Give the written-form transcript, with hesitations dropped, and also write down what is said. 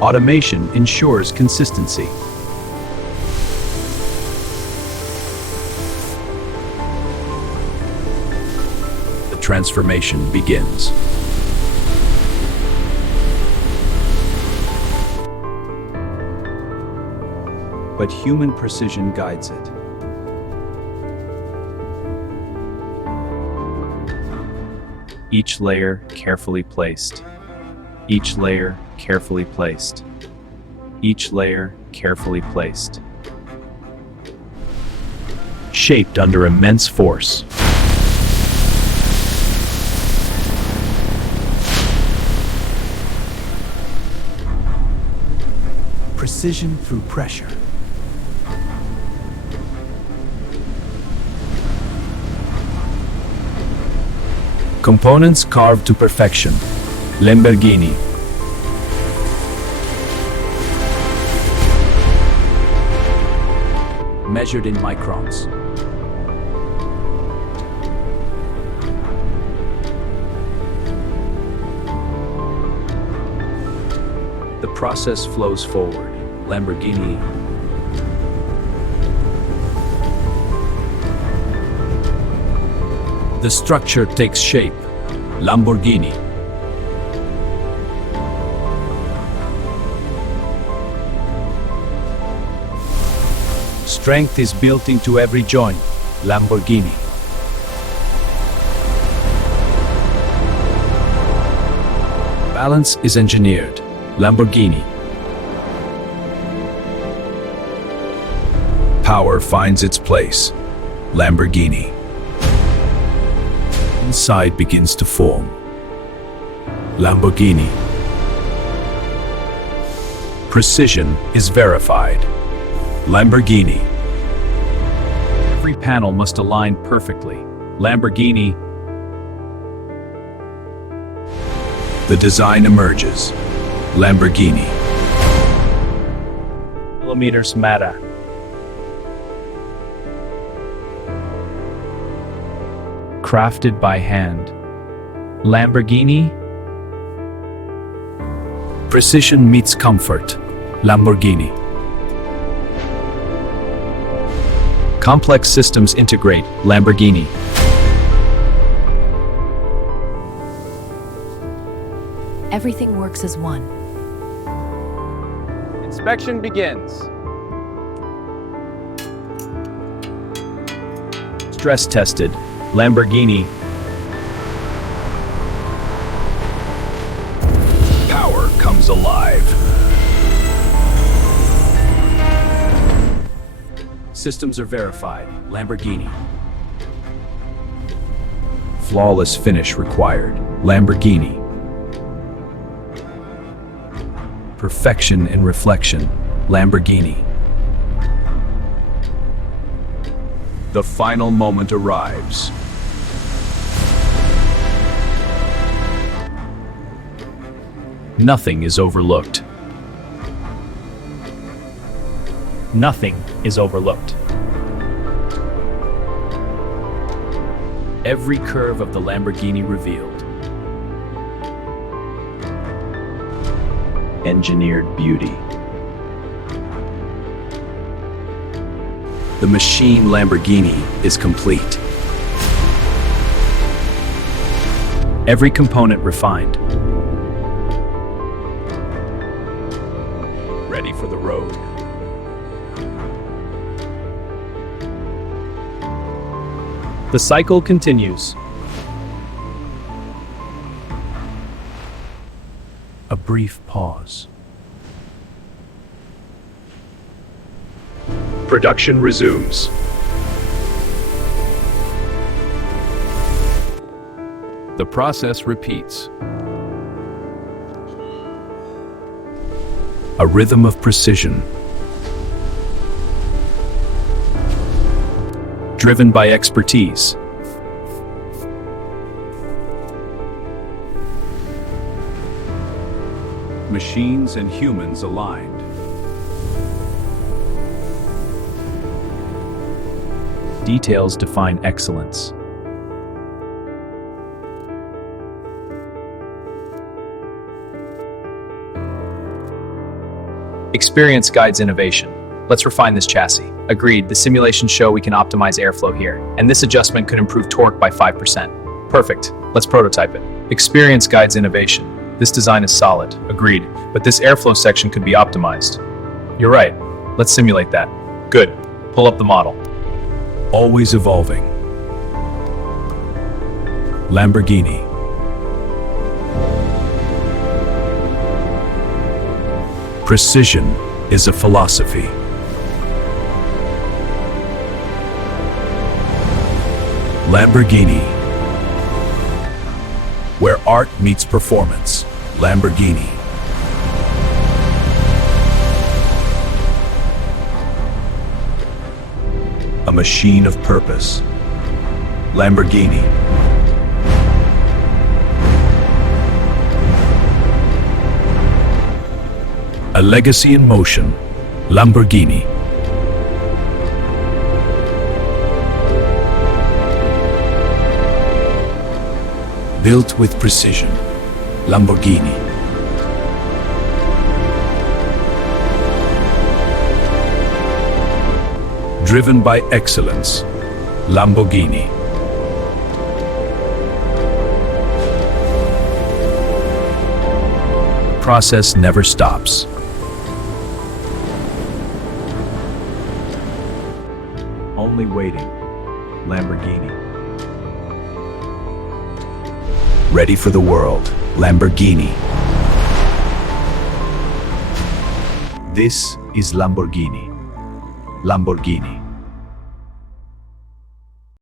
Automation ensures consistency. The transformation begins. But human precision guides it. Each layer carefully placed. Each layer carefully placed. Each layer carefully placed. Shaped under immense force. Precision through pressure. Components carved to perfection. Lamborghini. Measured in microns. The process flows forward. Lamborghini. The structure takes shape. Lamborghini. Strength is built into every joint. Lamborghini. Balance is engineered. Lamborghini. Power finds its place. Lamborghini. Inside begins to form. Lamborghini. Precision is verified. Lamborghini. Every panel must align perfectly. Lamborghini. The design emerges. Lamborghini. Millimeters matter. Crafted by hand. Lamborghini. Precision meets comfort. Lamborghini. Complex systems integrate. Lamborghini. Everything works as one. Inspection begins. Stress tested. Lamborghini. Power comes alive. Systems are verified. Lamborghini. Flawless finish required. Lamborghini. Perfection in reflection. Lamborghini. The final moment arrives. Nothing is overlooked. Nothing is overlooked. Every curve of the Lamborghini revealed. Engineered beauty. The machine Lamborghini is complete. Every component refined. Ready for the road. The cycle continues. A brief pause. Production resumes. The process repeats. A rhythm of precision. Driven by expertise. Machines and humans aligned. Details define excellence. Experience guides innovation. Let's refine this chassis. Agreed, the simulations show we can optimize airflow here, and this adjustment could improve torque by 5%. Perfect. Let's prototype it. Experience guides innovation. This design is solid. Agreed, but this airflow section could be optimized. You're right. Let's simulate that. Good. Pull up the model. Always evolving. Lamborghini. Precision is a philosophy. Lamborghini. Where art meets performance. Lamborghini. A machine of purpose. Lamborghini. A legacy in motion. Lamborghini. Built with precision. Lamborghini. Driven by excellence. Lamborghini. Process never stops. Only waiting. Lamborghini. Ready for the world. Lamborghini. This is Lamborghini. Lamborghini.